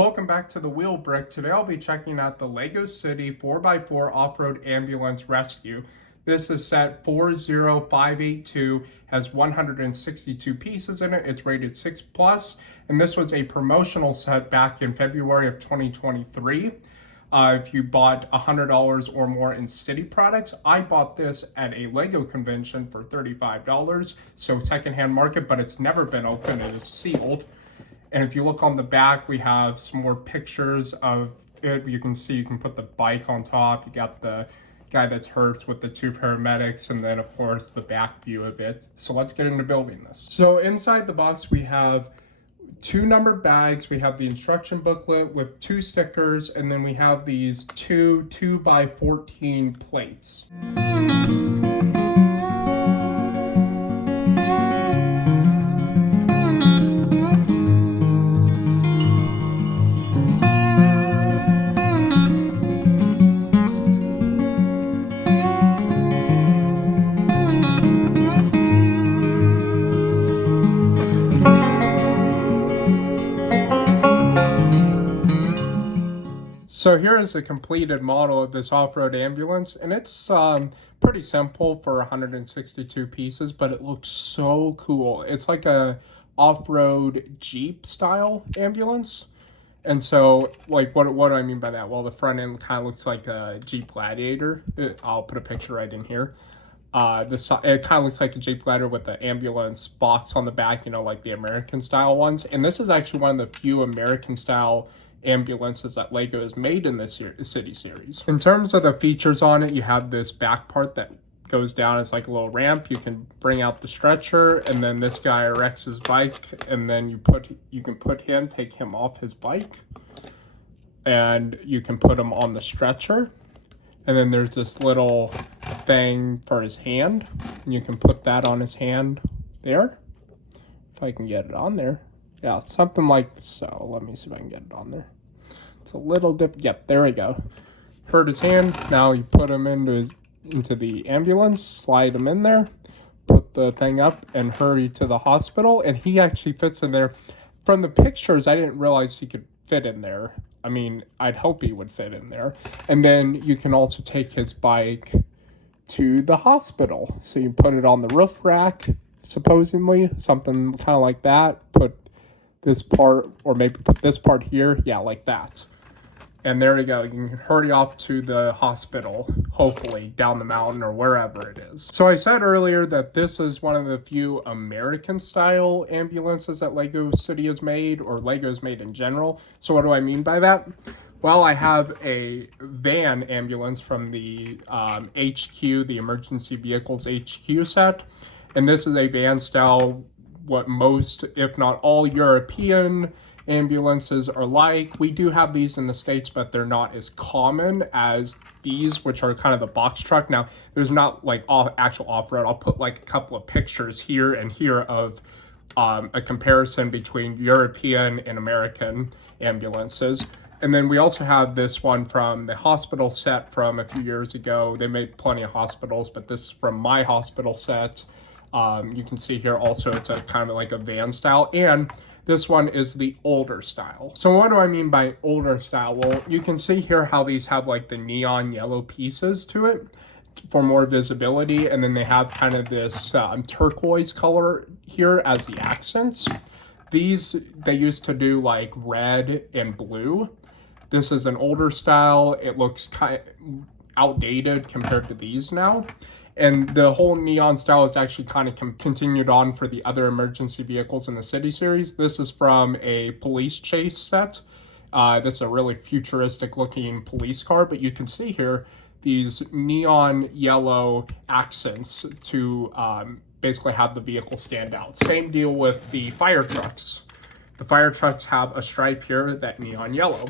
Welcome back to the Wheel Brick. Today I'll be checking out the Lego City 4x4 Off-Road Ambulance Rescue. This is set 40582, has 162 pieces in it. It's rated 6+, and this was a promotional set back in February of 2023. If you bought $100 or more in City products, I bought this at a Lego convention for $35, so secondhand market, but it's never been opened. It is sealed. And if you look on the back, we have some more pictures of it. You can see you can put the bike on top. You got the guy that's hurt with the two paramedics, and then of course the back view of it. So let's get into building this. So inside the box we have 2 numbered bags. We have the instruction booklet with 2 stickers, and then we have these 2 2x14 plates. So here is a completed model of this off-road ambulance, and it's pretty simple for 162 pieces, but it looks so cool. It's like a off-road Jeep style ambulance. And so, like, what do I mean by that? Well, the front end kind of looks like a Jeep Gladiator. I'll put a picture right in here. It kind of looks like a Jeep Gladiator with the ambulance box on the back, you know, like the American style ones. And this is actually one of the few American style ambulances that Lego has made in this City series. In terms of the features on it, you have this back part that goes down as like a little ramp. You can bring out the stretcher, and then this guy erects his bike, and then you can take him off his bike, and you can put him on the stretcher. And then there's this little thing for his hand, and you can put that on his hand there. If I can get it on there. Yeah, something like so. Let me see if I can get it on there. It's a little different. Yep, there we go. Hurt his hand. Now you put him into the ambulance, slide him in there, put the thing up, and hurry to the hospital. And he actually fits in there. From the pictures, I didn't realize he could fit in there. I mean, I'd hope he would fit in there. And then you can also take his bike to the hospital. So you put it on the roof rack, supposedly, something kind of like that. Put this part, or maybe put this part here, yeah, like that. And there you go. You can hurry off to the hospital, hopefully down the mountain or wherever it is. So I said earlier that this is one of the few American style ambulances that Lego City has made, or Lego's made in general. So what do I mean by that? Well, I have a van ambulance from the HQ, the Emergency Vehicles HQ set. And this is a van style, what most, if not all, European ambulances are like. We do have these in the States, but they're not as common as these, which are kind of the box truck. Now, there's not like actual off-road. I'll put like a couple of pictures here and here of a comparison between European and American ambulances. And then we also have this one from the hospital set from a few years ago. They made plenty of hospitals, but this is from my hospital set. You can see here also it's a kind of like a van style, and this one is the older style. So what do I mean by older style? Well, you can see here how these have like the neon yellow pieces to it for more visibility, and then they have kind of this turquoise color here as the accents. These, they used to do like red and blue. This is an older style. It looks kind of outdated compared to these now. And the whole neon style is actually kind of continued on for the other emergency vehicles in the City series. This is from a police chase set. This is a really futuristic looking police car, but you can see here these neon yellow accents to basically have the vehicle stand out. Same deal with the fire trucks. The fire trucks have a stripe here, that neon yellow.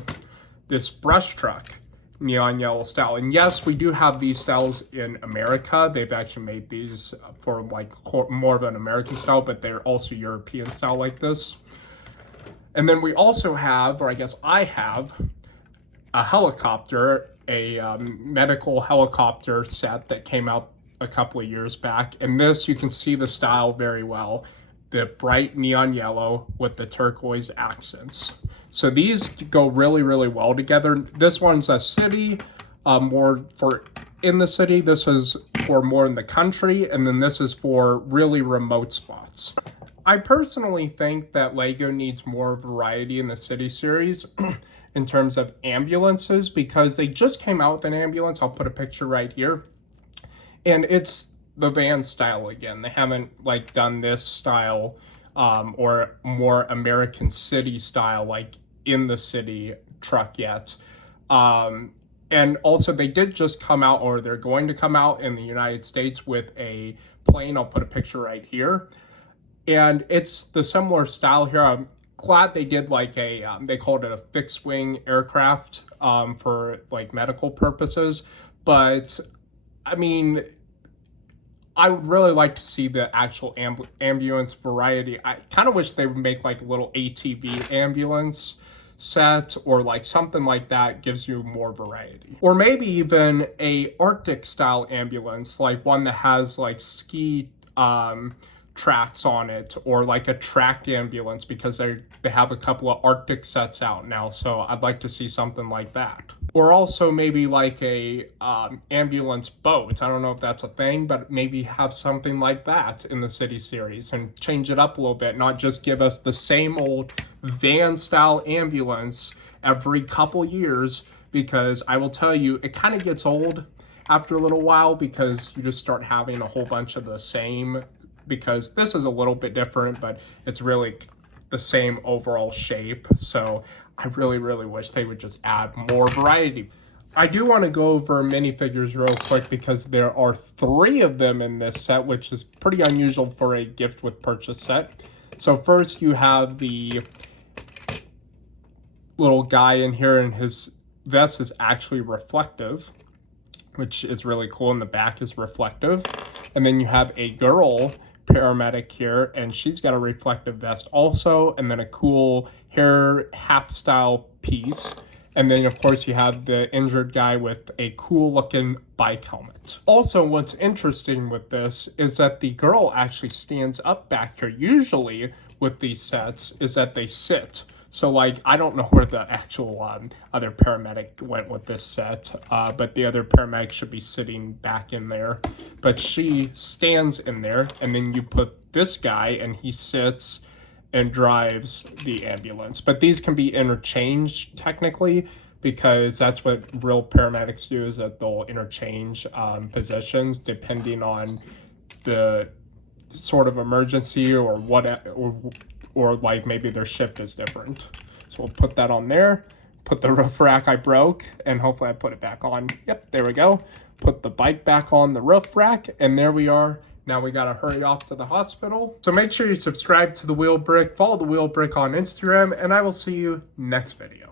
This brush truck, neon yellow style. And yes, we do have these styles in America. They've actually made these for like more of an American style, but they're also European style like this. And then we also have, or I guess I have, a helicopter, a medical helicopter set that came out a couple of years back. And this, you can see the style very well. The bright neon yellow with the turquoise accents. So these go really, really well together. This one's a city, more for in the city. This is for more in the country. And then this is for really remote spots. I personally think that LEGO needs more variety in the city series in terms of ambulances, because they just came out with an ambulance. I'll put a picture right here. And it's the van style again. They haven't like done this style or more American city style, like in the city truck yet. And also they did just come out, or they're going to come out in the United States with a plane. I'll put a picture right here. And it's the similar style here. I'm glad they did like a, they called it a fixed wing aircraft for like medical purposes. But I mean, I would really like to see the actual ambulance variety. I kind of wish they would make like a little ATV ambulance set, or like something like that gives you more variety. Or maybe even a Arctic style ambulance, like one that has like ski tracks on it, or like a tracked ambulance, because they have a couple of Arctic sets out now. So I'd like to see something like that. Or also maybe like a ambulance boat. I don't know if that's a thing, but maybe have something like that in the city series and change it up a little bit, not just give us the same old van style ambulance every couple years, because I will tell you, it kind of gets old after a little while, because you just start having a whole bunch of the same, because this is a little bit different, but it's really the same overall shape. So I really, really wish they would just add more variety. I do want to go over minifigures real quick, because there are 3 of them in this set, which is pretty unusual for a gift with purchase set. So first you have the little guy in here, and his vest is actually reflective, which is really cool, and the back is reflective. And then you have a girl paramedic here, and she's got a reflective vest also, and then a cool hair hat style piece. And then of course you have the injured guy with a cool looking bike helmet. Also, what's interesting with this is that the girl actually stands up back here. Usually with these sets is that they sit. So like, I don't know where the actual other paramedic went with this set, but the other paramedic should be sitting back in there. But she stands in there, and then you put this guy and he sits and drives the ambulance. But these can be interchanged technically, because that's what real paramedics do, is that they'll interchange positions depending on the sort of emergency or what, or like maybe their shift is different. So we'll put that on there, put the roof rack I broke, and hopefully I put it back on. Yep, there we go. Put the bike back on the roof rack, and there we are. Now we gotta hurry off to the hospital. So make sure you subscribe to The Wheel Brick, follow The Wheel Brick on Instagram, and I will see you next video.